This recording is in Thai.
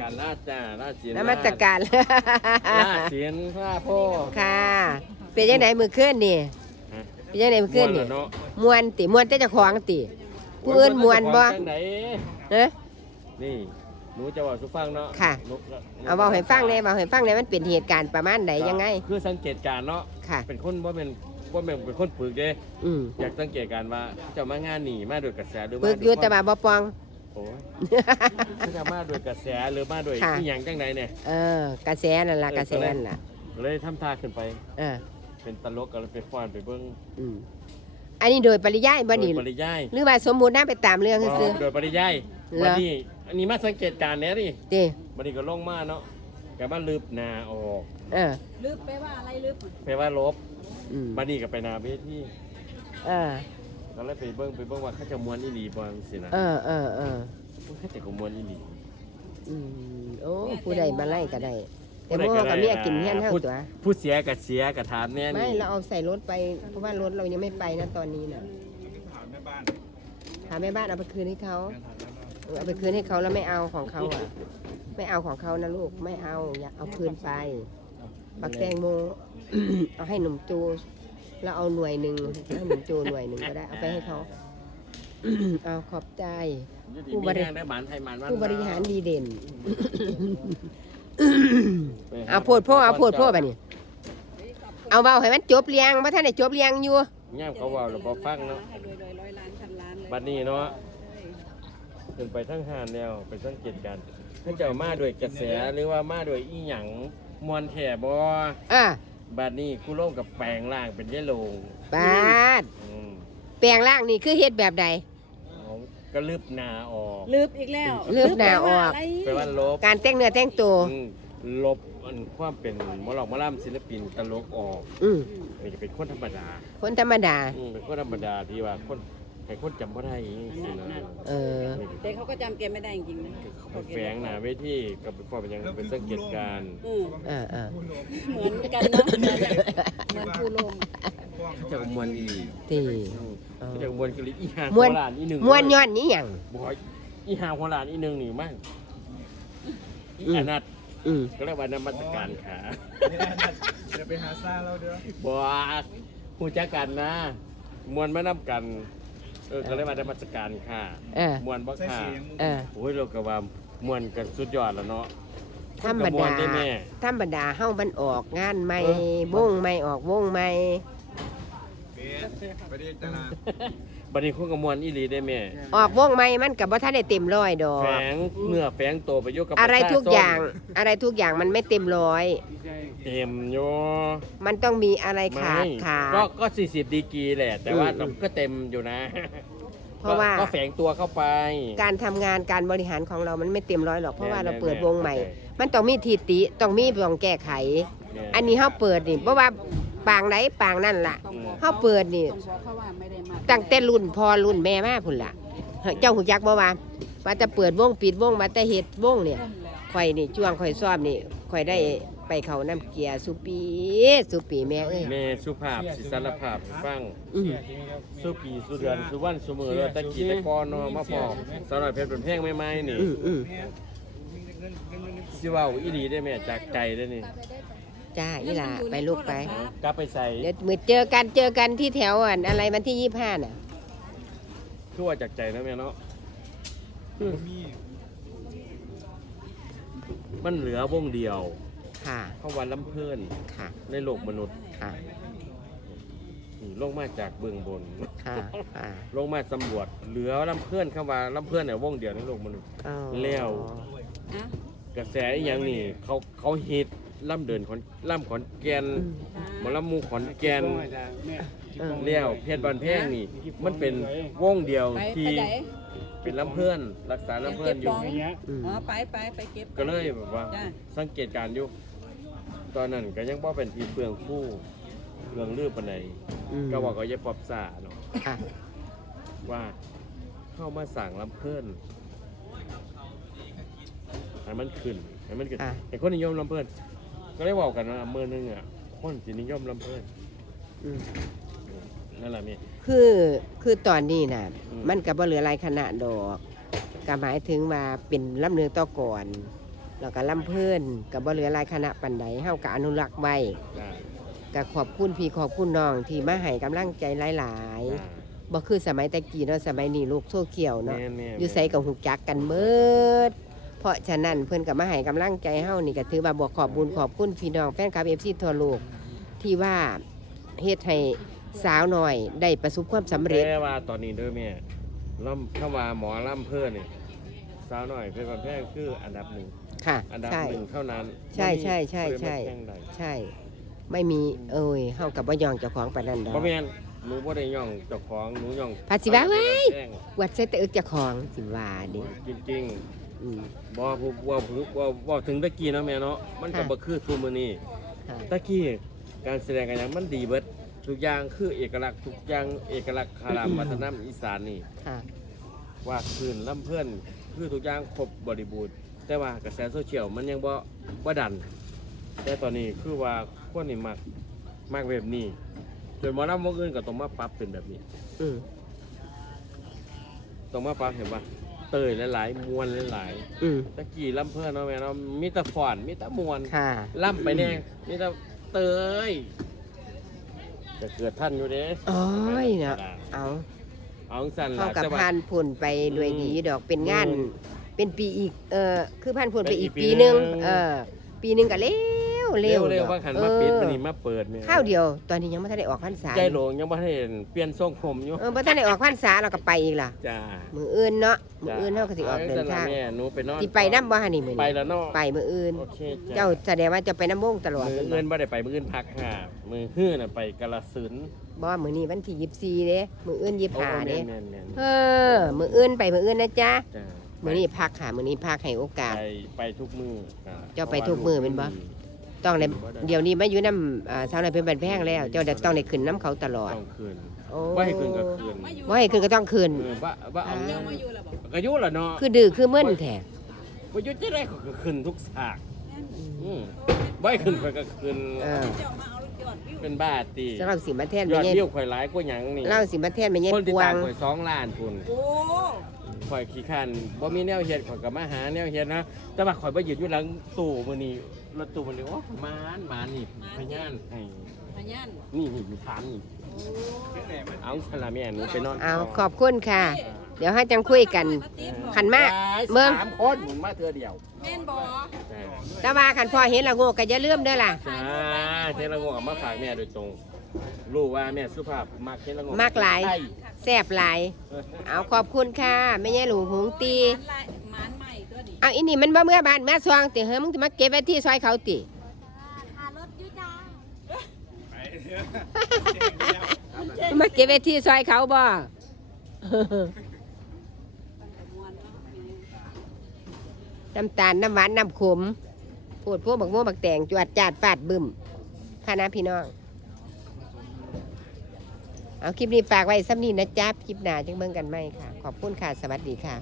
การลาดจ้าลาดศีลนมัสการ ลาดศีลพระพ่อค่ะ เป็นยังไงมือเคลื่อนนี่ฮะเป็นยังไงมือเคลื่อนนี่ ม่วแล้วเนาะมวนติมวนแต่เจะของติ ผู้อื่นมวนบ่จังไหนเนะนี่หนูจะบอกสุฟังเนาะค่ะ หนูเอาเบาให้ฟังเลยเบาให้ฟังเลยมันเป็นเหตุการณ์ประมาณไหนยังไง คือสังเกตการณ์เนาะ ค่ะ เป็นคนว่าเป็นว่าเป็นเป็นคนปึกเด้ อืมอยากสังเกตการณ์ว่าเจ้ามางานหนีมาโดวยกระแสหรือปึมากอยู่แต่ว่าบ่ปอง โอ้ยเขาจะมาโดวยกระแสหรือมาโดวยค่ะ ที่ยังจังไหนเนี่ย เออกระแสนั่นล่ะกระแสนั่นล่ะ เลยทำท่าขึ้นไป เออ เป็นตลกกันไปฟ้อนไปเบิ้งอืมอันนี้โดยปริยายบ่นี่โดยปริยายหรือว่าสมมุติน่าไปตามเรื่องซื่อ โดยปริยายเหรอ วันนี้อันนี้มาสังเกตการณ์เนี่ยดิๆติวันนี้ก็ลงมาเนาะแกบ้านลืบหนาออกเออ ลึกไปว่าอะไรลึกแปลว่าลบอืมบันนี้ก็ไปหนาเวทีเออ ก็เลยไปเบิ้งไปเบิ้งว่าเขาจะมวนอีหลีบ้างสินะเออเออเออเขาจะก็มวนอีหลีอืมโอ้ผู้ใดมาไล่ก็ได้ แต่ผู้พวกใดก็เราได้ก็เมียกินเฮี้ยนเท่าพูดตัว ผู้เสียกับเสียกับถามเนี่ยไม่นี่เราเอาใส่รถไปเพราะว่ารถเรายังไม่ไปนะตอนนี้นะถามแม่บ้านเอาไปคืนให้เขาเออเอาไปคืนให้เขาแล้วไม่เอาของเขาอะ ไม่เอาของเขานะลูกไม่เอาอยากเอาคืนไปบักแตงโม เอาให้หนุ่มจู แล้วเอาหน่วยหนึ่งให้หนุ่มจูหน่วยหนึ่งก็ได้เอาไปให้เขาเอาขอบใจ ผู้ผู้บบริริหารได้หมานไทยหมานวันผู้บริหารดีเด่นไปหเอาโพดพ่อเอาโพดพ่อไปนี่เอาเบาให้มันจบเรียงเพราะท่านได้จบเรียงอยู่ย่ามเขาเว่าเราพอฟังเนาะให้รวยๆร้อยล้านพันล้านเลยบัดนี้เนาะขึ้นไปทั้งหานแนวไปสังเกตการณ์เขาเจะมาด้วยกระแสหรือว่ามาด้วยอีหยังมวนแถ่บ่อะ บัดนี้กูร่วมกับแปลงร่างเป็นยายโลงบาดอืมแปลงร่างนี่คือเฮ็ดแบบใด เอาก็ลืบหนาออกลึกอีกแล้วลืบหน้าออกลึไปว่ะไรแปลว่าลบการแต่งเนื้อแต่งตัวอืมลบอันความเป็นหมอหลอกหมอล่ำศิลปินตลกออกอืมนี่จะเป็นคนธรรมดาคนธรรมดา อืมเป็นคนธรรมดาที่ว่าคน ให้คนจำบ่ได้อหยังสินะเออนี่แต่เขาก็จำแกไม่ได้จริงๆนะเขาไปแฝงหน้าเวทีกับเป็นความเป็นหยังเป็นสังเกตการณ์อืมเออเออเหมือนกันเนาะเหมือนผู้ลมเขาจะมวนอีหลีตีอืมเออเขาจะมวนคืออีหางม่วนหัวหลานอีหนึ่งมวนย้อนนี้หยังบอกว่าอีหางหัวหลานอีหนึ่งนี่มั่งอีอืม อนัดอืมก็เรียกว่านมัสการขาเดี๋ยวไปหาซ่าเราเด้อบัวหูจักกันนะมวนมานำกัน เออก็เรียกว่านมัสการค่ะเออ มวนบ่ใส่ค่ะเสียงเออ โอ้ยเราก็ว่ามวนกันสุดยอดแล้วเนาะธรรมก็ม่วดานได้แม่ธรรมดาเฮามันออกงานใหม่เออวงใหม่ออกวงใหม่ เป็นประเด็นตลาด บัดนี้คนก็มวนอีหลีได้แม่ออกวงใหม่มันก็บ่ทันได้เต็มร้อยดอกแฝงเนื้อแฝงโตวไปอยู่กับอะไรปชชนทุกอย่าง อะไรทุกอย่างมันไม่เต็มร้อย เต็มโยมันต้องมีอะไรขาดไม่ขาด ก็ก็สี่สิบดีกรีแหละ แต่ว่าอืมก็เต็มอยู่นะเพราะว่าก็แฝงตัวเข้าไป การทำงานการบริหารของเรามันไม่เต็มร้อยหรอกเพราะว่าเราเปิดวงใหม่โอเคมันต้องมีทีติต้องมีต้องแก้ไขแม่อันนี้เฮาเปิดนี่เพราะว่า ปางไหนปางนั่นล่ะ ต้องบอกเฮาเปิดนี่ ต้องบอกเขาว่าไม่ได้มาตั้งแต่รุ่นพ่อรุ่นแม่มาพุ่นล่ะ เจ้าหูจักบ่ว่าว่าจะเปิดวงปิดวงมาแต่เฮ็ดวงเนี่ยข่อยนี่ช่วงข่อยซ้อมนี่ข่อยได้ไปเขาน้ำเกียร์สุปีสุปีแม่เอ้ยแม่สุภาพสิสารภาพให้ฟังอืมสุปีสุเดือนสุวันสุมือเลยตะกี้ตะกอนเนาะมาพอสาวน้อยเพชรเป็นเพลงใหม่ๆนี่อืมอืมสิเว่าอีหลีได้แม่จากใจได้อนี่ จ้าอีหล่าไปลูกไป กลับไปใส่เดี๋ยวมือเจอกันเจอกันที่แถวอันอะไรวันที่ยี่ห้าน่ะคือว่าจากใจนะแม่เนาะอืมมีมันเหลือวงเดียวค่ะเข้าวันลำเพิ่นค่ะในโลกมนุษย์ค่ะนี่ลงมาจากเบื้องบนค่ะค่ะลงมาสำรวจ เหลือลำเพื่อนคำว่าลำเพื่อนเนี่ยวงเดียวในโลกมนุษย์อ๋อแล้วอะกระแสอหย่างนี้เขาเขาฮิต ล่ำเดินขอนล่ำขอนแก่นอืมหมอลำหมูขอนแก่นเออเลี้ยวเพชรบานแพงนี่ มันเป็นวงเดียวไปที่ไปไหนเป็นลำเพื่อนรักษาลำเพื่อนอยู่อืมอ๋อไปไปไปเก็บ ก็เลยแบบว่าจ้าสังเกตการณ์อยู่ ตอนนั้นก็ยังบ่เป็นทีเปลืองคู่เปลืองลือปานใดอืมก็ว่าก็อยังปรับสาเนาะค่ะว่าเข้ามาสั่งลำเพื่อนให้มันขึ้นให้มันขึ้นอะแต่คนนิยมลำเพื่อน ก็ได้บอกกันว่ามือหนึงอะคนสินิยมลำเพื่อนอืมนั่นแหละแมี คือคือตอนนี้น่ะ อืม มันก็บ่เหลือหลายขนาดดอกก็หมายถึงว่าเป็นลำเนืองต่อก่อนแล้วก็ลำเพิ่นกับบ่เหลือหลายคณะปันใดเฮาก็อนุรักษ์ไว้จ้าก็ขอบคุณพี่ขอบคุณน้องที่มาให้กำลังใจหลายจ้าๆบ่คือสมัยตะกี้เนาะสมัยนี้โลกโซเชียลเนาะแม่แม่อยู่ไสก็ฮู้จักกันเบิดเพ ราะฉะนั้นเพิ่นก็มาให้กำลังใจเฮานี่ก็ถือว่าบ่ขอบบุญขอบคุณพี่น้องแฟนคลับ FC ทั่วโลกที่ว่าเฮ็ดให้สาวน้อยได้ประสบความสำเร็จแต่ว่าตอนนี้เด้อแม่ล่ำถ้าว่าหมอล่ำเพิ่นนี่สาวหน่อยเพชรบันแพงคืออันดับหนึ่งค่ะอันดับใช่ หนึ่งเท่านั้นใช่ใช่ใช่ใช่บ่มีผู้ใดมาแข่งใดใช่ ไม่มีเอ้ยเฮากับบ่ยองเจ้าของปานนั้นดอก บ่แม่นหนูบ่ได้ย่องเจ้าของหนูย่องภาษีว่าเว้ย แข่งวัดใส่แต่อึกเจ้าของสิว่าดิจริง อืมๆบ่ผู้ว่าผู้ว่าว่าถึงตะกี้เนาะแม่เนาะมันก็ค่ะ บ่คือทุกมื้อนี้ค่ะตะกี้การแสดงกันอย่างมันดีเบิดทุกอย่างคือเอกลักษณ์ทุกอย่างเอกลักษณ์คารามวัฒนธรรมอีสานนี่ ค่ะว่าคืนล่ำเพื่อนคือทุกอย่างครบบริบูรณ์แต่ว่ากระแสโซเชียลมันยังบ่บ่ดัน แต่ตอนนี้คือว่าคนนี่มักมักแบบนี้จนหมอลำวงอื่นก็ต้องมาปรับเป็นแบบนี้อืมต้องมาปรับเห็นป่ะ เตยหลายๆมวนหลายอืมๆตะกี้ล่ำเพื่อนเนาะแม่เนาะมีแต่ฟ้อนมีแต่มวนค่ะ ล่ำไปแน่มีแต่เตยจะเกิดท่านอยู่เด้โอ้ยเนาะเอาเอาสั่นเฮาล่ะกับแต่ว่าผ่านพ้นไปด้วยดีดอกเป็นงาน อืมเป็นปีอีก เอ่อคือผ่านพ้นไปเป็นอีอีกกปีปีหนึงหนึ่ง เออ ปีหนึงก็เร็ วเร็เร็ววเร็วดอกว่าหันมาปิดเออมันนี่มาเปิดเนี่ยข้าวเดียว ตอนนี้ยังไม่ทันได้ออกพรรษาใจโหลงยังบ่ให้เห็นเปลี่ยนทรงผมอยู่เออบ่ทันได้ออกพรรษาเราก็ไปอีกล่ะจ้ามื้ออื่นเนาะมื้ออื่นเฮาก็สิออกเดินทางแม่หนูไปนอนสิไปนำบ่หั่นนี่มื้อไปนี้แล้วเนาะไปมื้ออื่นโอเคเจ้าแสดงว่าเจะไปน้ำวงตลอดมือเป็นบ่เงินบ่ได้ไปมือเงินพักค่ะมือฮื้อน่ะไปกาฬสินธุ์บ่มื้อนี้วันที่24เด้มื้ออื่นโอ้25แม่เด้นแม่นแม่นเออมื้ออื่นไปมื้ออื่นนะจ๊ะจ้ามื้อนี้พักค่ะมื้อนี้พักให้โอกาสไปไปทุกมื้อจ้เจ้าไปทุกมื้อเป็นบ่ ต้องได้เดี๋ยวนี้มาอยู่นำอ่าสาวน้อยเป็นบันแพงแล้ว เจ้าได้ต้องได้ขึ้นน้ำเขาตลอดต้องคืนโอ้ว่าให้คืนก็คืนบ่ให้ขึ้นก็ต้องขึ้น เออว่าว่าเอาอ่ามาอยู่แล้วบอกก็อยู่ล่ะเนาะคือดื้อคือมึนแท้บ่อยู่จะได้ก็คืนทุกฉากอืมบ่ให้คืนข่อยก็คืนเออเจ้ามาเอายอดวิวเป็นบ้าติสำหรับสิมาแทนยแม่อดใหญ่วิวข่อยหลายกว่าหยังนี่เล่าสิมาแทนแม่ใหญ่คนติดปวตามงข่อย2ล้านพุ่นโอ้ ข่อยขี้คันบ่มีแนวเฮ็ดข่อยก็มาหาแนวเฮ็ดนะ แต่ว่าข่อยบ่ยืนอยู่หลังตู้มื้อนี้รถตู้มื้อนี้โอ้มานมานนี่พยานให้พยันนี่นี่มีถามนี่โอ้เอาสละแม่หนูไปนอนเอาขอบคุณค่ะ เดี๋ยวให้จังคุยกันขันมาเบิ่งสามคนหมุนมาเทื่อเดียวแม่นบอจ้าแต่ว่าคันพ่อเห็นและโง่ก็อย่าลืมเด้อล่ะจ้าเทละงอกมาฝากแม่โดยตรง รู้ว่าแม่สุภาพมักเทละงอกมักหลายใช่แซ่บหลาย เอาขอบคุณค่ะแม่ใหญ่หลูหงตีมันลายมันใหม่ตัวนี้เอาอีนี่มันบ่เมื่อบ้านเมื่อซองติเฮ้ยมึงจะมาเก็บไว้ที่ซอยเขาติมาเก็บไว้ที่ซอยเขาบ่ น้ำตาลน้ำหวานน้ำขมพูดพวกบักม่วงบักแตงจวดจาดฟาดบึ้มค่ะนะพี่น้อง เอาคลิปนี้ฝากไว้ซ้ำนี้นะจ๊ะคลิปหน้าจังเบิ่งกันไหมค่ะ ขอบคุณค่ะ สวัสดีค่ะ